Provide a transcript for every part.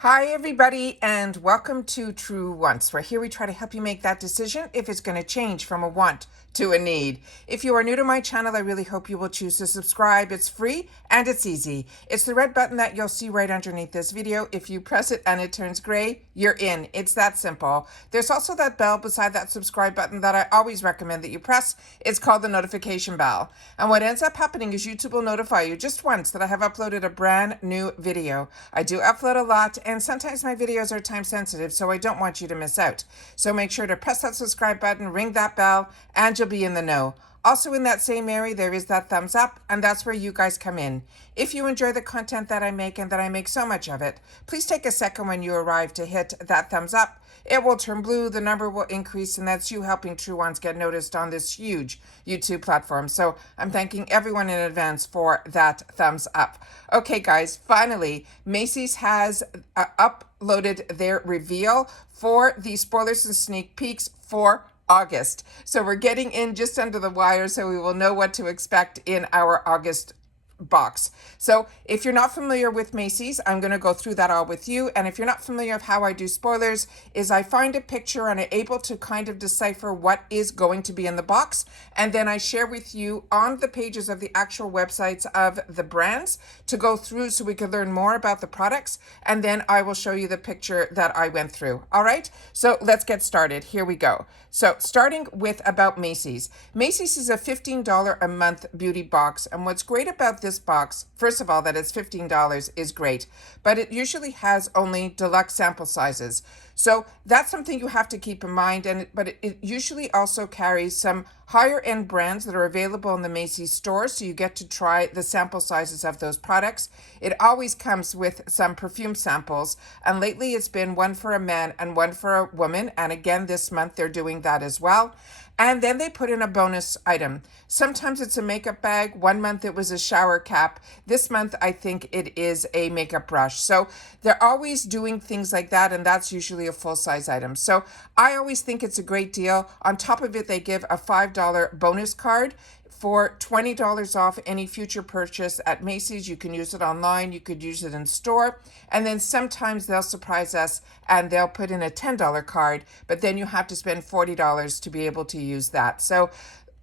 Hi, everybody, and welcome to True Wants, where here we try to help you make that decision if it's going to change from a want to a need. If you are new to my channel, I really hope you will choose to subscribe. It's free and it's easy. It's the red button that you'll see right underneath this video. If you press it and it turns gray, you're in. It's that simple. There's also that bell beside that subscribe button that I always recommend that you press. It's called the notification bell. And what ends up happening is YouTube will notify you just once that I have uploaded a brand new video. I do upload a lot, and sometimes my videos are time sensitive, so I don't want you to miss out. So make sure to press that subscribe button, ring that bell, and you'll be in the know. Also in that same area, there is that thumbs up, and that's where you guys come in. If you enjoy the content that I make and that I make so much of it, please take a second when you arrive to hit that thumbs up. It will turn blue, the number will increase, and that's you helping True Ones get noticed on this huge YouTube platform. So I'm thanking everyone in advance for that thumbs up. Okay, guys, finally, Macy's has uploaded their reveal for the spoilers and sneak peeks for August. So we're getting in just under the wire, so we will know what to expect in our August box. So if you're not familiar with Macy's, I'm going to go through that all with you. And if you're not familiar with how I do spoilers, is I find a picture and I'm able to kind of decipher what is going to be in the box. And then I share with you on the pages of the actual websites of the brands to go through so we can learn more about the products. And then I will show you the picture that I went through. All right, so let's get started. Here we go. So starting with about Macy's. Macy's is a $15 a month beauty box. And what's great about this box, first of all, that it's $15 is great, but it usually has only deluxe sample sizes. So that's something you have to keep in mind. But it usually also carries some higher end brands that are available in the Macy's store. So you get to try the sample sizes of those products. It always comes with some perfume samples. And lately it's been one for a man and one for a woman. And again, this month they're doing that as well. And then they put in a bonus item. Sometimes it's a makeup bag. One month it was a shower cap. This month I think it is a makeup brush. So they're always doing things like that, and that's usually a full-size item. So I always think it's a great deal. On top of it, they give a $5 bonus card for $20 off any future purchase at Macy's. You can use it online, you could use it in store, and then sometimes they'll surprise us and they'll put in a $10 card, but then you have to spend $40 to be able to use that. So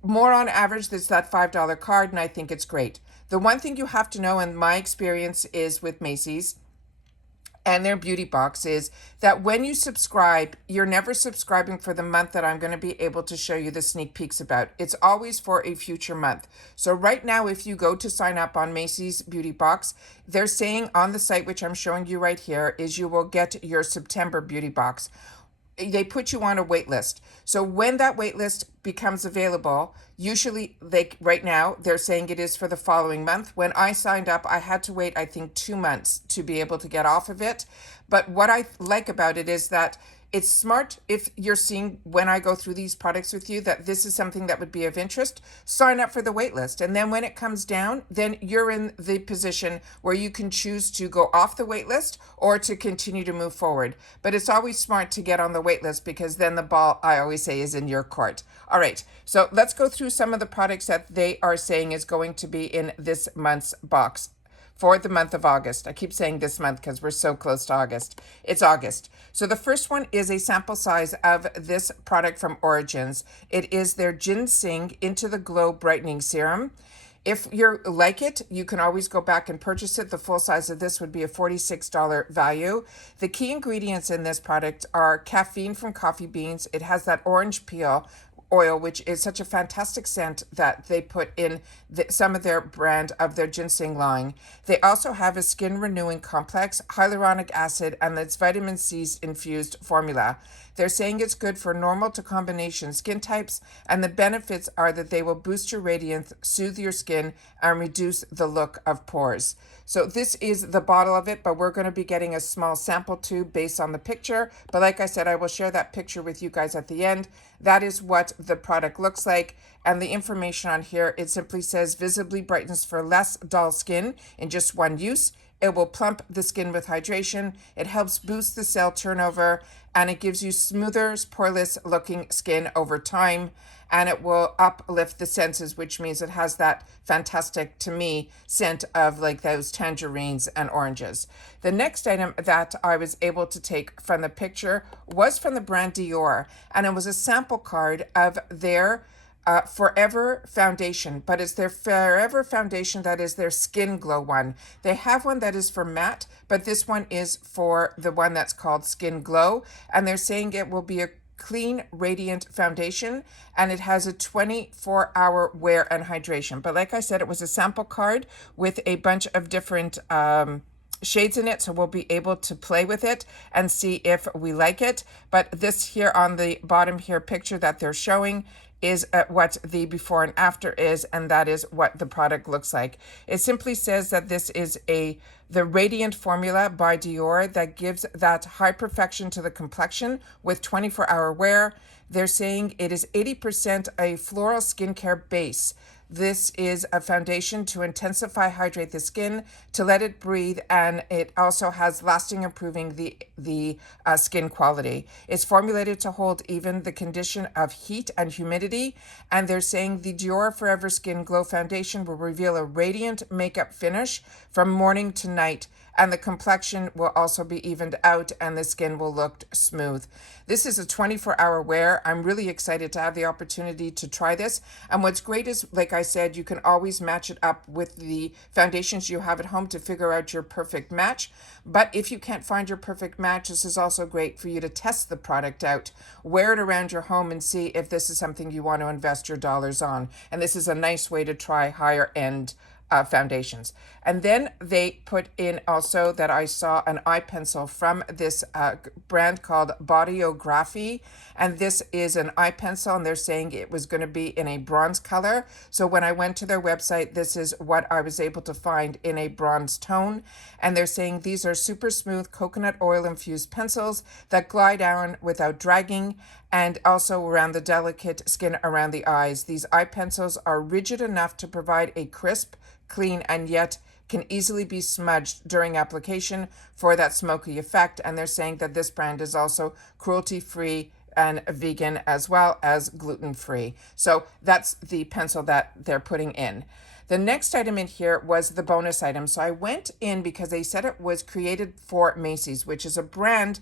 more on average, there's that $5 card, and I think it's great. The one thing you have to know, and my experience is with Macy's and their beauty box, is that when you subscribe, you're never subscribing for the month that I'm going to be able to show you the sneak peeks about. It's always for a future month. So right now, if you go to sign up on Macy's beauty box, they're saying on the site, which I'm showing you right here, is you will get your September beauty box. They put you on a wait list. So when that wait list becomes available, usually right now they're saying it is for the following month. When I signed up, I had to wait, I think, 2 months to be able to get off of it. But what I like about it is that it's smart. If you're seeing when I go through these products with you that this is something that would be of interest, sign up for the wait list. And then when it comes down, then you're in the position where you can choose to go off the wait list or to continue to move forward. But it's always smart to get on the wait list, because then the ball, I always say, is in your court. All right, so let's go through some of the products that they are saying is going to be in this month's box for the month of August. I keep saying this month because we're so close to August. It's August. So the first one is a sample size of this product from Origins. It is their Ginseng Into the Glow Brightening Serum. If you like it, you can always go back and purchase it. The full size of this would be a $46 value. The key ingredients in this product are caffeine from coffee beans. It has that orange peel oil, which is such a fantastic scent that they put in some of their brand of their ginseng line. They also have a skin renewing complex, hyaluronic acid, and its vitamin C infused formula. They're saying it's good for normal to combination skin types, and the benefits are that they will boost your radiance, soothe your skin, and reduce the look of pores. So this is the bottle of it, but we're going to be getting a small sample tube based on the picture. But like I said, I will share that picture with you guys at the end. That is what the product looks like. And the information on here, it simply says visibly brightens for less dull skin in just one use. It will plump the skin with hydration. It helps boost the cell turnover, and it gives you smoother, poreless looking skin over time. And it will uplift the senses, which means it has that fantastic, to me, scent of like those tangerines and oranges. The next item that I was able to take from the picture was from the brand Dior, and it was a sample card of their Forever foundation, but it's their Forever foundation that is their Skin Glow one. They have one that is for matte, but this one is for the one that's called Skin Glow, and they're saying it will be a clean, radiant foundation, and it has a 24-hour wear and hydration. But like I said, it was a sample card with a bunch of different shades in it, so we'll be able to play with it and see if we like it. But this here on the bottom here picture that they're showing is what the before and after is, and that is what the product looks like. It simply says that this is the Radiant Formula by Dior that gives that high perfection to the complexion with 24-hour wear. They're saying it is 80% a floral skincare base. This is a foundation to intensify, hydrate the skin, to let it breathe, and it also has lasting improving the skin quality. It's formulated to hold even the condition of heat and humidity, and they're saying the Dior Forever Skin Glow Foundation will reveal a radiant makeup finish from morning to night, and the complexion will also be evened out and the skin will look smooth. This is a 24-hour wear. I'm really excited to have the opportunity to try this. And what's great is, like I said, you can always match it up with the foundations you have at home to figure out your perfect match. But if you can't find your perfect match, this is also great for you to test the product out, wear it around your home and see if this is something you want to invest your dollars on. And this is a nice way to try higher end foundations. And then they put in also that I saw an eye pencil from this brand called Bodyography, and this is an eye pencil, and they're saying it was going to be in a bronze color. So when I went to their website, this is what I was able to find in a bronze tone, and they're saying these are super smooth coconut oil infused pencils that glide down without dragging, and also around the delicate skin around the eyes. These eye pencils are rigid enough to provide a crisp, clean, and yet can easily be smudged during application for that smoky effect. And they're saying that this brand is also cruelty-free and vegan as well as gluten-free. So that's the pencil that they're putting in. The next item in here was the bonus item. So I went in because they said it was created for Macy's, which is a brand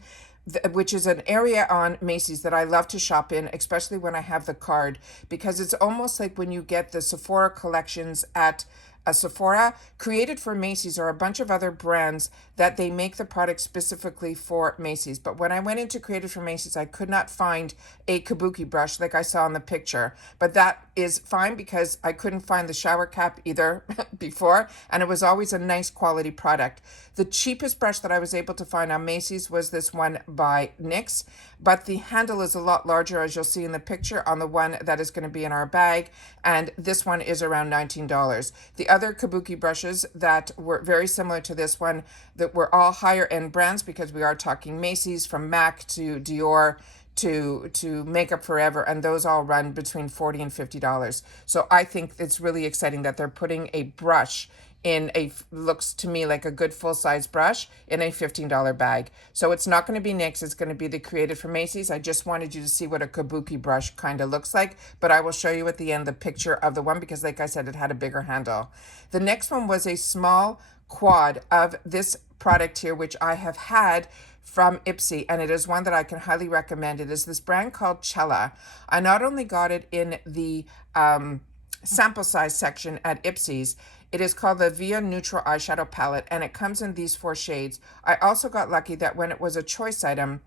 which is an area on Macy's that I love to shop in, especially when I have the card, because it's almost like when you get the Sephora collections at a Sephora, created for Macy's or a bunch of other brands that they make the product specifically for Macy's. But when I went into created for Macy's, I could not find a kabuki brush like I saw in the picture. But that is fine because I couldn't find the shower cap either before, and it was always a nice quality product. The cheapest brush that I was able to find on Macy's was this one by NYX, but the handle is a lot larger, as you'll see in the picture on the one that is going to be in our bag, and this one is around $19. The other kabuki brushes that were very similar to this one, that were all higher end brands, because we are talking Macy's, from MAC to Dior to Makeup Forever, and those all run between $40 and $50. So I think it's really exciting that they're putting a brush in looks to me like a good full-size brush in a $15 bag. So it's not going to be NYX, it's going to be the created for Macy's. I just wanted you to see what a kabuki brush kind of looks like, but I will show you at the end the picture of the one, because like I said, it had a bigger handle. The next one was a small quad of this product here, which I have had from Ipsy, and it is one that I can highly recommend. It is this brand called Cella. I not only got it in the sample size section at Ipsy's, it is called the Via Neutral Eyeshadow Palette, and it comes in these 4 shades. I also got lucky that when it was a choice item,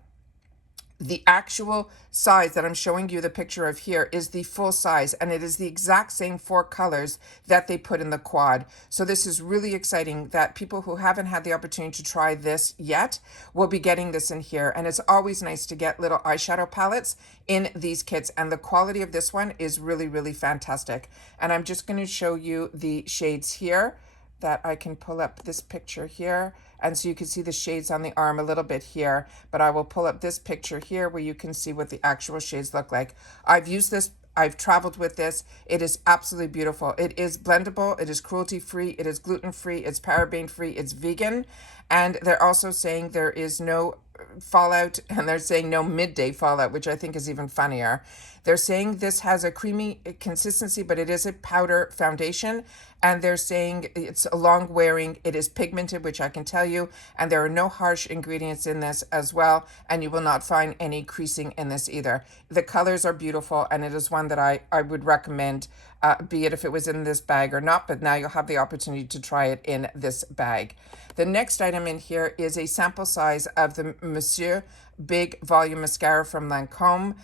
the actual size that I'm showing you the picture of here is the full size, and it is the exact same 4 colors that they put in the quad. So this is really exciting that people who haven't had the opportunity to try this yet will be getting this in here. And it's always nice to get little eyeshadow palettes in these kits, and the quality of this one is really, really fantastic. And I'm just going to show you the shades here that I can pull up this picture here. And so you can see the shades on the arm a little bit here, but I will pull up this picture here where you can see what the actual shades look like. I've used this I've traveled with this. It is absolutely beautiful. It is blendable. It is cruelty free. It is gluten free. It's paraben free. It's vegan. And they're also saying there is no fallout, and they're saying no midday fallout, which I think is even funnier. They're saying this has a creamy consistency, but it is a powder foundation. And they're saying it's long wearing, it is pigmented, which I can tell you, and there are no harsh ingredients in this as well, and you will not find any creasing in this either. The colors are beautiful, and it is one that I would recommend, be it if it was in this bag or not, but now you'll have the opportunity to try it in this bag. The next item in here is a sample size of the Monsieur Big Volume Mascara from Lancome.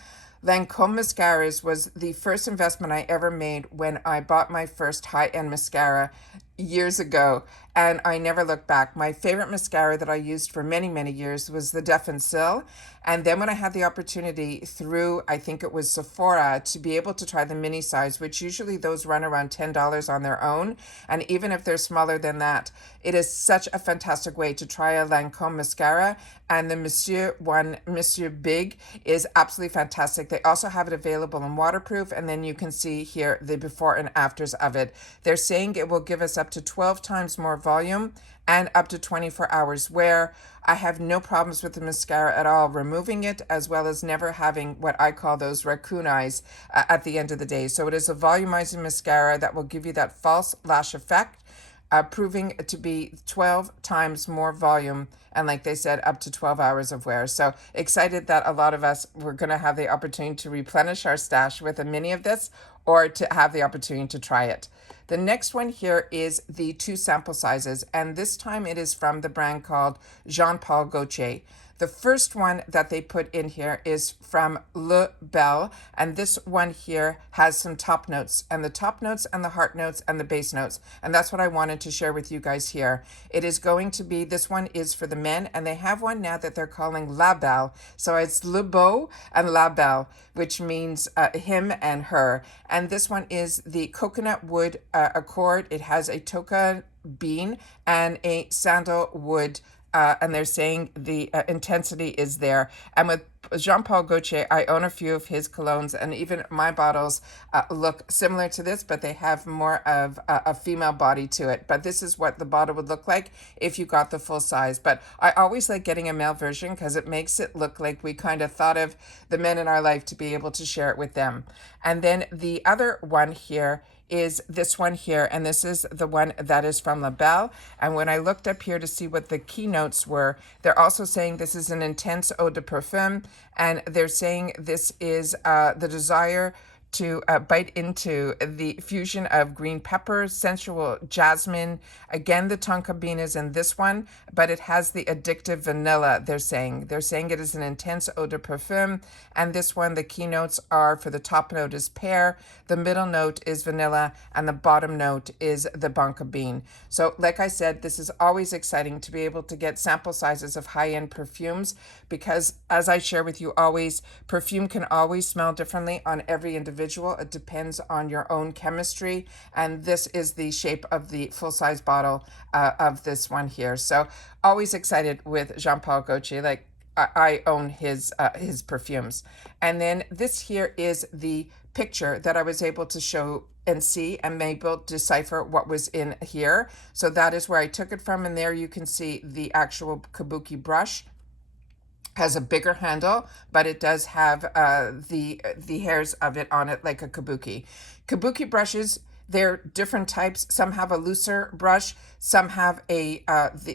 Lancome mascaras was the first investment I ever made when I bought my first high-end mascara years ago, and I never looked back. My favorite mascara that I used for many, many years was the Def and Sil. And then when I had the opportunity through, I think it was Sephora, to be able to try the mini size, which usually those run around $10 on their own. And even if they're smaller than that, it is such a fantastic way to try a Lancome mascara. And the Monsieur Big, is absolutely fantastic. They also have it available in waterproof. And then you can see here the before and afters of it. They're saying it will give us up to 12 times more volume and up to 24 hours wear. I have no problems with the mascara at all, removing it, as well as never having what I call those raccoon eyes at the end of the day. So it is a volumizing mascara that will give you that false lash effect, proving to be 12 times more volume, and like they said, up to 12 hours of wear. So excited that a lot of us were going to have the opportunity to replenish our stash with a mini of this, or to have the opportunity to try it. The next one here is the 2 sample sizes, and this time it is from the brand called Jean Paul Gaultier. The first one that they put in here is from Le Bel, and this one here has some top notes, and the top notes and the heart notes and the base notes, and that's what I wanted to share with you guys here. It is going to be, this one is for the men, and they have one now that they're calling La Belle, so it's Le Beau and La Belle, which means him and her, and this one is the coconut wood accord. It has a toka bean and a sandalwood, and they're saying the intensity is there. And with Jean Paul Gaultier, I own a few of his colognes, and even my bottles look similar to this, but they have more of a female body to it. But this is what the bottle would look like if you got the full size. But I always like getting a male version because it makes it look like we kind of thought of the men in our life to be able to share it with them. And then the other one here is this one here, and this is the one that is from La Belle. And when I looked up here to see what the keynotes were, they're also saying this is an intense eau de parfum, and they're saying this is the desire to bite into the fusion of green pepper, sensual jasmine. Again, the tonka bean is in this one, but it has the addictive vanilla, they're saying. They're saying it is an intense eau de parfum, and this one, the keynotes are, for the top note is pear, the middle note is vanilla, and the bottom note is the tonka bean. So like I said, this is always exciting to be able to get sample sizes of high-end perfumes, because as I share with you always, perfume can always smell differently on every individual. It depends on your own chemistry, and this is the shape of the full-size bottle of this one here. So always excited with Jean Paul Gaultier. Like I own his perfumes. And then this here is the picture that I was able to show and see and able to decipher what was in here. So that is where I took it from, and there you can see the actual kabuki brush. Has a bigger handle, but it does have the hairs of it on it like a kabuki. Kabuki brushes, they're different types. Some have a looser brush. Some have a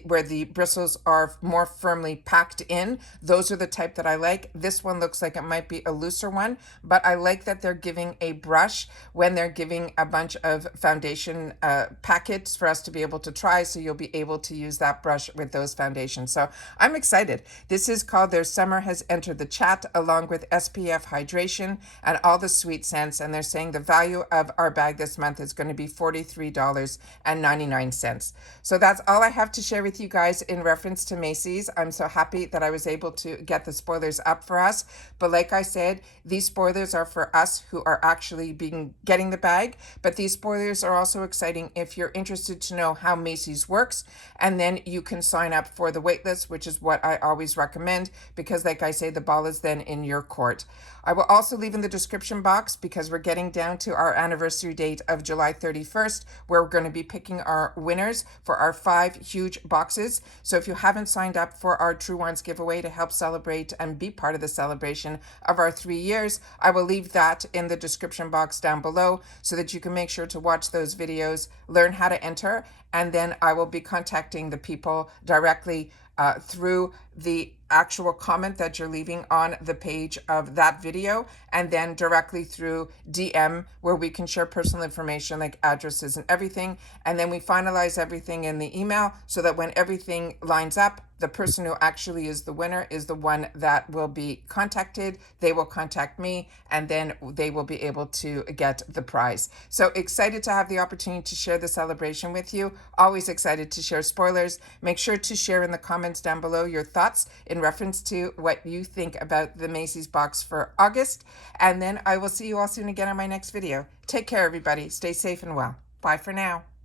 where the bristles are more firmly packed in. Those are the type that I like. This one looks like it might be a looser one, but I like that they're giving a brush when they're giving a bunch of foundation packets for us to be able to try, so you'll be able to use that brush with those foundations. So I'm excited. This is called Their Summer Has Entered the Chat, along with SPF hydration and all the sweet scents, and they're saying the value of our bag this month is is going to be $43.99. So that's all I have to share with you guys in reference to Macy's. I'm so happy that I was able to get the spoilers up for us. But like I said, these spoilers are for us who are actually getting the bag. But these spoilers are also exciting if you're interested to know how Macy's works. And then you can sign up for the waitlist, which is what I always recommend, because like I say, the ball is then in your court. I will also leave in the description box, because we're getting down to our anniversary date of July 31st, where we're going to be picking our winners for our 5 huge boxes. So if you haven't signed up for our True Ones giveaway to help celebrate and be part of the celebration of our 3 years, I will leave that in the description box down below so that you can make sure to watch those videos, learn how to enter, and then I will be contacting the people directly through the actual comment that you're leaving on the page of that video, and then directly through DM, where we can share personal information like addresses and everything. And then we finalize everything in the email so that when everything lines up, the person who actually is the winner is the one that will be contacted. They will contact me, and then they will be able to get the prize. So excited to have the opportunity to share the celebration with you. Always excited to share spoilers. Make sure to share in the comments down below your thoughts in reference to what you think about the Macy's box for August. And then I will see you all soon again on my next video. Take care, everybody. Stay safe and well. Bye for now.